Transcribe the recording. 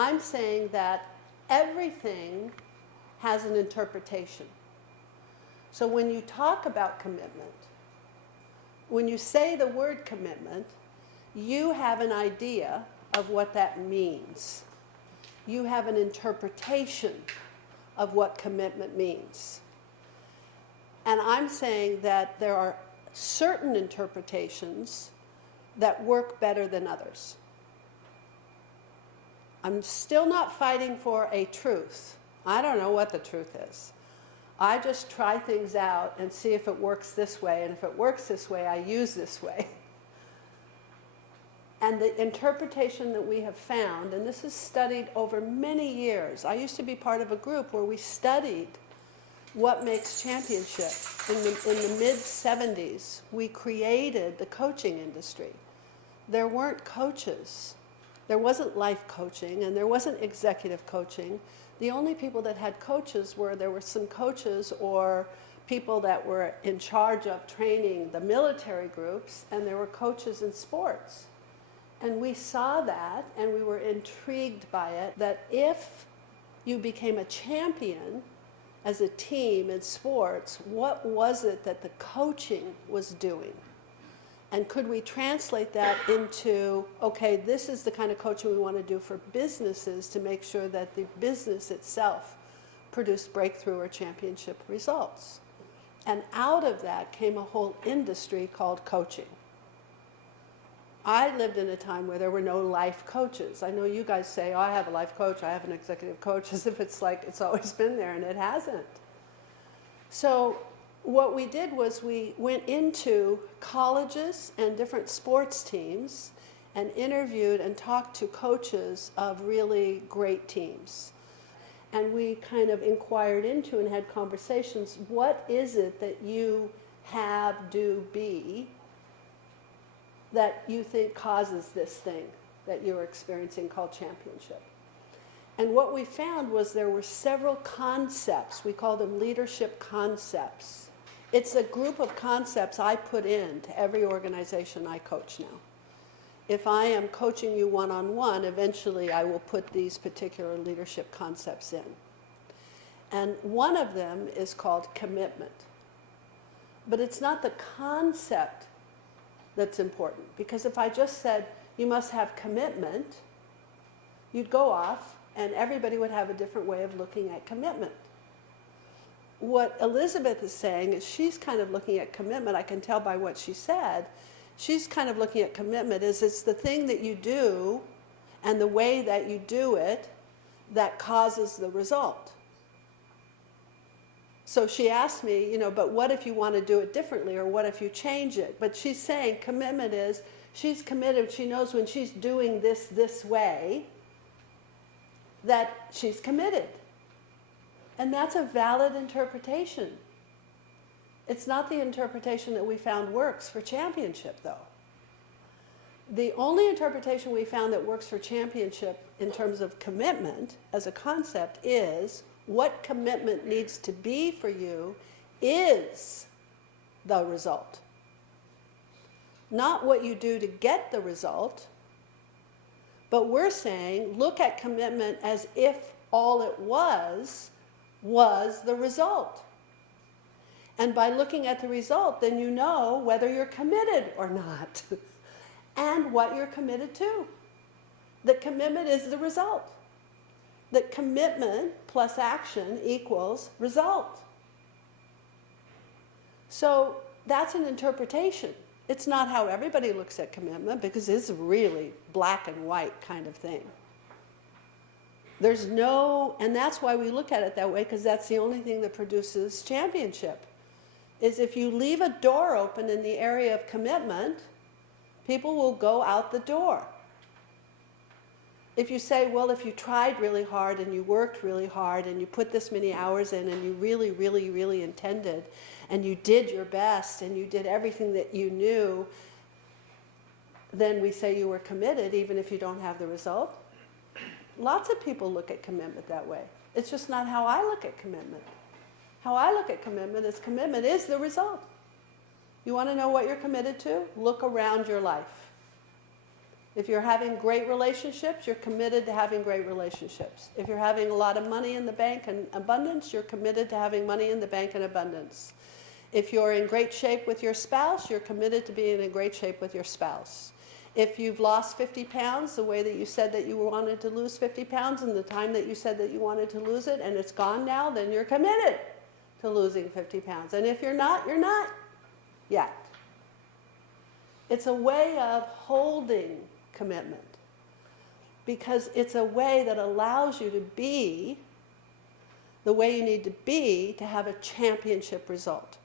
I'm saying that everything has an interpretation. So when you talk about commitment, when you say the word commitment, you have an idea of what that means. You have an interpretation of what commitment means. And I'm saying that there are certain interpretations that work better than others. I'm still not fighting for a truth. I don't know what the truth is. I just try things out and see if it works this way, and if it works this way, I use this way. And the interpretation that we have found, and this is studied over many years. I used to be part of a group where we studied what makes championship. In the mid-70s, we created the coaching industry. There weren't coaches. There wasn't life coaching, and there wasn't executive coaching. The only people that had coaches there were some coaches or people that were in charge of training the military groups, and there were coaches in sports. And we saw that, and we were intrigued by it, that if you became a champion as a team in sports, what was it that the coaching was doing? And could we translate that into, okay, this is the kind of coaching we want to do for businesses to make sure that the business itself produced breakthrough or championship results. And out of that came a whole industry called coaching. I lived in a time where there were no life coaches. I know you guys say, oh, I have a life coach, I have an executive coach, as if it's like it's always been there, and it hasn't. So what we did was we went into colleges and different sports teams and interviewed and talked to coaches of really great teams. And we kind of inquired into and had conversations, what is it that you have, do, be, that you think causes this thing that you're experiencing called championship? And what we found was there were several concepts. We call them leadership concepts. It's a group of concepts I put into every organization I coach now. If I am coaching you one-on-one, eventually I will put these particular leadership concepts in. And one of them is called commitment. But it's not the concept that's important. Because if I just said, you must have commitment, you'd go off and everybody would have a different way of looking at commitment. What Elizabeth is saying is she's kind of looking at commitment, I can tell by what she said, she's kind of looking at commitment as it's the thing that you do and the way that you do it that causes the result. So she asked me, but what if you want to do it differently, or what if you change it? But she's saying commitment is, she's committed, she knows when she's doing this way, that she's committed. And that's a valid interpretation. It's not the interpretation that we found works for championship, though. The only interpretation we found that works for championship in terms of commitment as a concept is what commitment needs to be for you is the result. Not what you do to get the result, but we're saying look at commitment as if all it was the result. And by looking at the result, then you know whether you're committed or not and what you're committed to. The commitment is the result. That commitment plus action equals result. So that's an interpretation. It's not how everybody looks at commitment, because it's a really black and white kind of thing. There's no, and that's why we look at it that way, because that's the only thing that produces championship. Is if you leave a door open in the area of commitment, people will go out the door. If you say, well, if you tried really hard and you worked really hard and you put this many hours in and you really, really, really intended and you did your best and you did everything that you knew, then we say you were committed even if you don't have the result. Lots of people look at commitment that way. It's just not how I look at commitment. How I look at commitment is the result. You want to know what you're committed to? Look around your life. If you're having great relationships, you're committed to having great relationships. If you're having a lot of money in the bank and abundance, you're committed to having money in the bank and abundance. If you're in great shape with your spouse, you're committed to being in great shape with your spouse. If you've lost 50 pounds the way that you said that you wanted to lose 50 pounds and the time that you said that you wanted to lose it and it's gone now, then you're committed to losing 50 pounds. And if you're not yet. It's a way of holding commitment because it's a way that allows you to be the way you need to be to have a championship result.